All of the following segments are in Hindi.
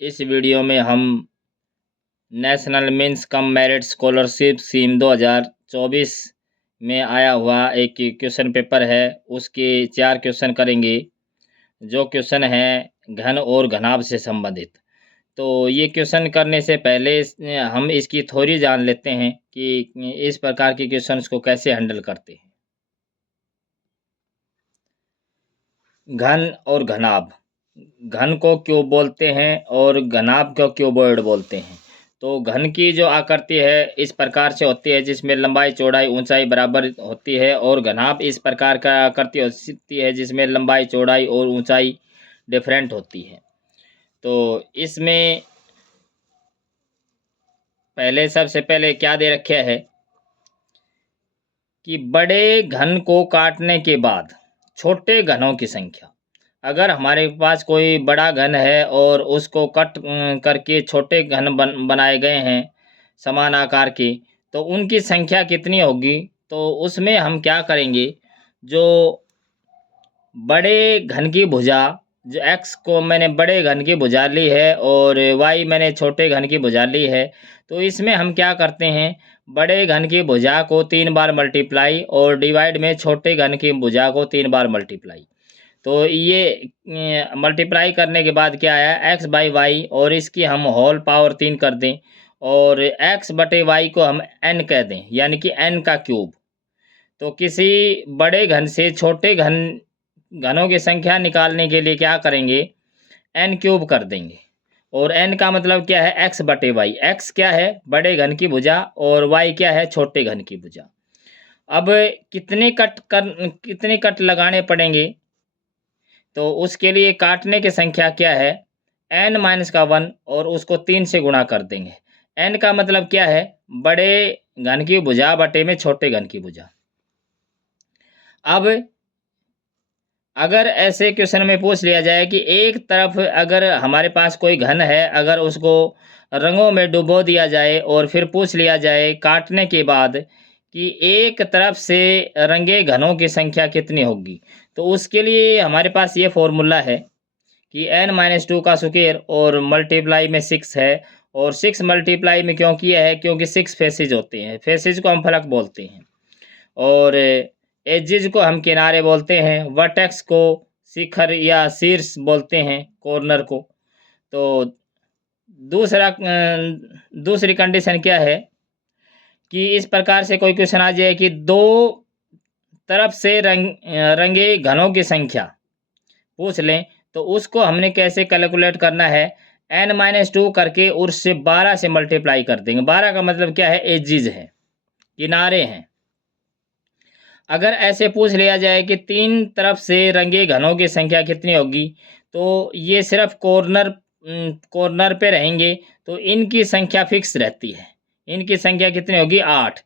इस वीडियो में हम national means cum merit scholarship scheme 2024 में आया हुआ एक क्वेश्चन पेपर है, उसके 4 क्वेश्चन करेंगे। जो क्वेश्चन हैं घन और घनाभ से संबंधित। तो ये क्वेश्चन करने से पहले हम इसकी थ्योरी जान लेते हैं कि इस प्रकार के क्वेश्चंस को कैसे हैंडल करते हैं। घन और घनाभ, घन को क्यों बोलते हैं और घनाभ को क्यों वर्ड बोलते हैं। तो घन की जो आकृति है इस प्रकार से होती है जिसमें लंबाई चौड़ाई ऊंचाई बराबर होती है, और घनाभ इस प्रकार का आकृति होती है जिसमें लंबाई चौड़ाई और ऊंचाई डिफरेंट होती है। तो इसमें सबसे पहले क्या दे रखा है कि बड़े घन को काटने के बाद छोटे घनों की संख्या। अगर हमारे पास कोई बड़ा घन है और उसको कट करके छोटे घन बनाए गए हैं समान आकार के, तो उनकी संख्या कितनी होगी। तो उसमें हम क्या करेंगे, जो बड़े घन की भुजा, जो x को मैंने बड़े घन की भुजा ली है और y मैंने छोटे घन की भुजा ली है, तो इसमें हम क्या करते हैं, बड़े घन की भुजा को 3 बार मल्टीप्लाई और डिवाइड में छोटे घन की भुजा को 3 बार मल्टीप्लाई। तो ये मल्टीप्लाई करने के बाद क्या आया, x बाई वाई, और इसकी हम होल पावर 3 कर दें और x बटे वाई को हम n कह दें, यानी कि n का क्यूब। तो किसी बड़े घन से छोटे घनों की संख्या निकालने के लिए क्या करेंगे, n क्यूब कर देंगे। और n का मतलब क्या है, x बटे वाई। x क्या है, बड़े घन की भुजा, और y क्या है, छोटे घन की भुजा। अब कितने कट लगाने पड़ेंगे, तो उसके लिए काटने की संख्या क्या है, n माइनस का 1, और उसको 3 से गुणा कर देंगे। n का मतलब क्या है, बड़े घन की भुजा बटे में छोटे घन की भुजा। अब अगर ऐसे क्वेश्चन में पूछ लिया जाए कि एक तरफ अगर हमारे पास कोई घन है, अगर उसको रंगों में डुबो दिया जाए और फिर पूछ लिया जाए काटने के बाद कि एक तरफ से रंगे घनों की संख्या कितनी होगी, तो उसके लिए हमारे पास ये फॉर्मूला है कि n-2 का स्क्वायर और मल्टीप्लाई में 6 है, और 6 मल्टीप्लाई में क्यों किया है, क्योंकि 6 फेसेज होते हैं, फेसेज को हम फलक बोलते हैं, और एजिज को हम किनारे बोलते हैं, वर्टेक्स को शिखर या शीर्ष बोलते हैं, कॉर्नर को। तो दूसरी कंडीशन क्या है कि इस प्रकार से कोई क्वेश्चन आ जाए कि दो तरफ से रंगे घनों की संख्या पूछ लें, तो उसको हमने कैसे कैलकुलेट करना है, n-2 करके उससे 12 से मल्टीप्लाई कर देंगे। 12 का मतलब क्या है, एजिज है, किनारे हैं। अगर ऐसे पूछ लिया जाए कि 3 तरफ से रंगे घनों की संख्या कितनी होगी, तो ये सिर्फ कॉर्नर पे रहेंगे, तो इनकी संख्या फिक्स रहती है। इनकी संख्या कितनी होगी, 8।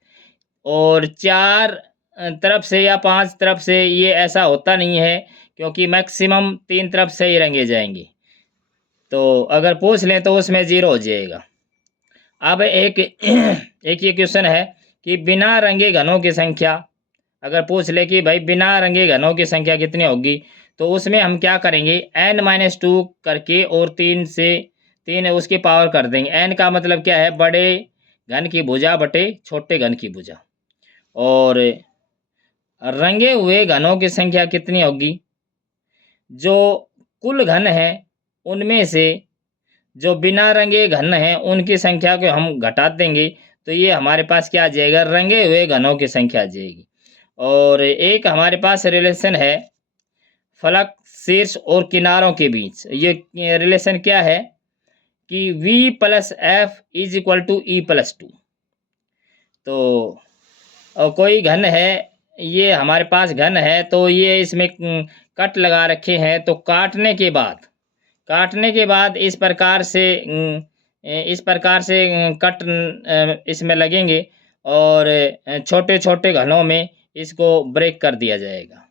और 4 तरफ से या 5 तरफ से ये ऐसा होता नहीं है, क्योंकि मैक्सिमम 3 तरफ से ही रंगे जाएंगे। तो अगर पूछ लें तो उसमें 0 हो जाएगा। अब एक ये क्वेश्चन है कि बिना रंगे घनों की संख्या, अगर पूछ ले कि भाई बिना रंगे घनों की संख्या कितनी होगी, तो उसमें हम क्या करेंगे, n-2 करके और 3 से 3 उसकी पावर कर देंगे। n का मतलब क्या है, बड़े घन की भुजा बटे छोटे घन की भुजा। और रंगे हुए घनों की संख्या कितनी होगी, जो कुल घन है उनमें से जो बिना रंगे घन हैं उनकी संख्या को हम घटा देंगे, तो ये हमारे पास क्या आ जाएगा, रंगे हुए घनों की संख्या आ जाएगी। और एक हमारे पास रिलेशन है फलक, शीर्ष और किनारों के बीच। ये रिलेशन क्या है कि v plus F is equal to E plus 2। तो और कोई घन है, ये हमारे पास घन है, तो ये इसमें कट लगा रखे हैं, तो काटने के बाद इस प्रकार से कट इसमें लगेंगे, और छोटे छोटे घनों में इसको ब्रेक कर दिया जाएगा।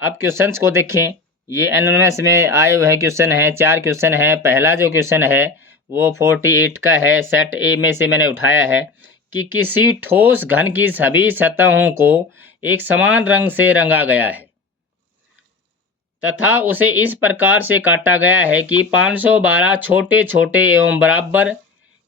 अब क्वेश्चंस को देखें, ये एनोनमस में आए हुए क्वेश्चन हैं, 4 क्वेश्चन हैं। पहला जो क्वेश्चन है वो 48 का है, सेट ए में से मैंने उठाया है कि किसी ठोस घन की सभी सतहों को एक समान रंग से रंगा गया है तथा उसे इस प्रकार से काटा गया है कि 512 छोटे छोटे एवं बराबर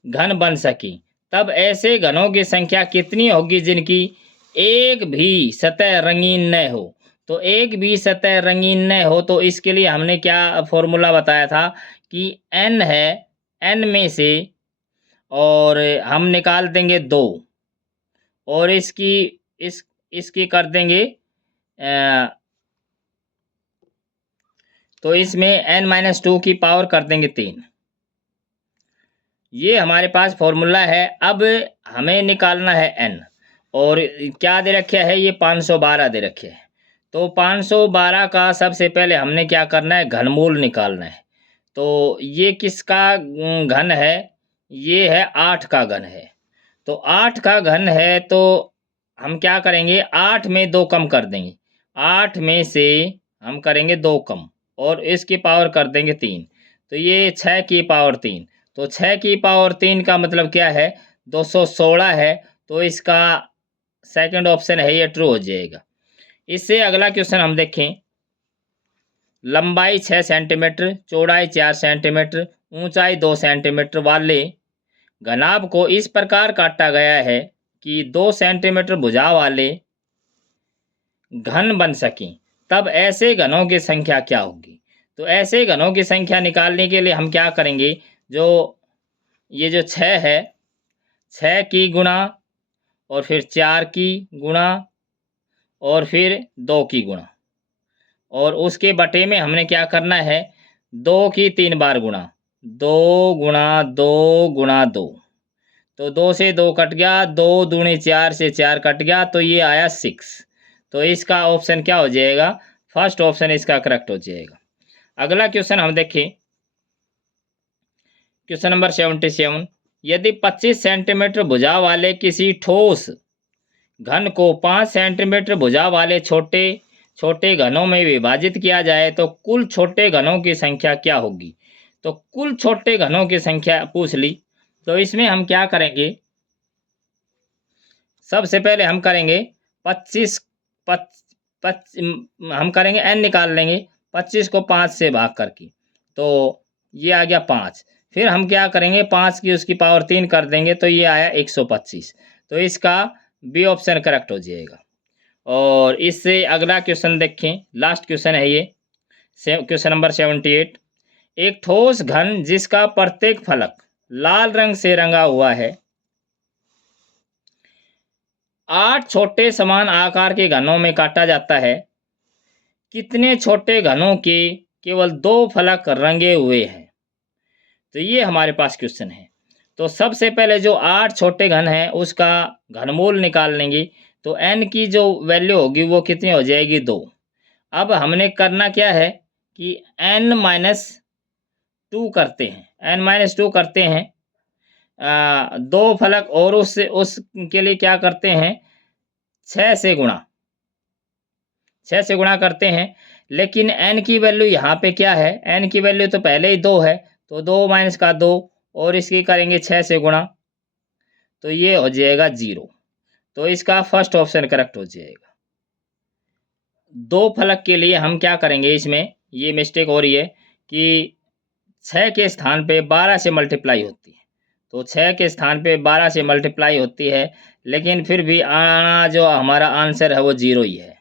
घन बन सके, तब ऐसे घनों की संख्या कितनी होगी जिनकी एक भी सतह रंगीन न हो। तो एक भी सतह रंगीन न हो, तो इसके लिए हमने क्या फॉर्मूला बताया था कि n है, n में से और हम निकाल देंगे 2 और इसकी कर देंगे तो इसमें n-2 की पावर कर देंगे 3। ये हमारे पास फॉर्मूला है। अब हमें निकालना है n, और क्या दे रखे है, ये 512 दे रखे है। तो 512 का सबसे पहले हमने क्या करना है, घनमूल निकालना है। तो ये किसका घन है, ये है 8 का घन है। तो 8 का घन है, तो हम क्या करेंगे, 8 में 2 कम कर देंगे, 8 में से हम करेंगे 2 कम और इसकी पावर कर देंगे 3। तो ये 6 की पावर 3। तो 6 की पावर 3 का मतलब क्या है, 216 है। तो इसका सेकंड ऑप्शन है, ये ट्रू हो जाएगा। इससे अगला क्वेश्चन हम देखें। लंबाई 6 सेंटीमीटर, चौड़ाई 4 सेंटीमीटर, ऊंचाई 2 सेंटीमीटर वाले घनाभ को इस प्रकार काटा गया है कि 2 सेंटीमीटर भुजा वाले घन बन सकें, तब ऐसे घनों की संख्या क्या होगी। तो ऐसे घनों की संख्या निकालने के लिए हम क्या करेंगे, ये जो 6 है, 6 की गुणा और फिर 4 की गुणा और फिर 2 की गुणा, और उसके बटे में हमने क्या करना है, 2 की 3 बार गुणा, 2 गुणा 2 गुणा 2। तो 2 से 2 कट गया, 2 दूनी 4 से 4 कट गया, तो ये आया 6। तो इसका ऑप्शन क्या हो जाएगा, फर्स्ट ऑप्शन इसका करेक्ट हो जाएगा। अगला क्वेश्चन हम देखें, क्वेश्चन नंबर 77। यदि 25 सेंटीमीटर भुजा वाले किसी ठोस घन को 5 सेंटीमीटर भुजा वाले छोटे छोटे घनों में विभाजित किया जाए, तो कुल छोटे घनों की संख्या क्या होगी। तो कुल छोटे घनों की संख्या पूछ ली। तो इसमें हम क्या करेंगे, सबसे पहले हम करेंगे 25 हम करेंगे n निकाल लेंगे, 25 को 5 से भाग करके, तो ये आ गया 5। फिर हम क्या करेंगे, 5 की उसकी पावर 3 कर देंगे, तो ये आया 125। तो इसका बी ऑप्शन करेक्ट हो जाएगा। और इससे अगला क्वेश्चन देखें, लास्ट क्वेश्चन है ये, क्वेश्चन नंबर 78। एक ठोस घन जिसका प्रत्येक फलक लाल रंग से रंगा हुआ है, 8 छोटे समान आकार के घनों में काटा जाता है, कितने छोटे घनों के केवल 2 फलक रंगे हुए हैं। तो ये हमारे पास क्वेश्चन है। तो सबसे पहले जो 8 छोटे घन हैं उसका घनमूल निकाल लेंगे। तो n की जो वैल्यू होगी वो कितनी हो जाएगी, 2। अब हमने करना क्या है कि n-2 करते हैं, n-2 करते हैं, 2 फलक, और उसके लिए क्या करते हैं, 6 से गुणा, 6 से गुणा करते हैं। लेकिन n की वैल्यू यहाँ पे क्या है, n की वैल्यू तो पहले ही 2 है, तो 2 माइनस का 2 और इसकी करेंगे 6 से गुणा, तो ये हो जाएगा 0। तो इसका फर्स्ट ऑप्शन करेक्ट हो जाएगा। 2 फलक के लिए हम क्या करेंगे, इसमें ये मिस्टेक हो रही है कि 6 के स्थान पे 12 से मल्टीप्लाई होती है। तो 6 के स्थान पे 12 से मल्टीप्लाई होती है, लेकिन फिर भी आना जो हमारा आंसर है वो 0 ही है।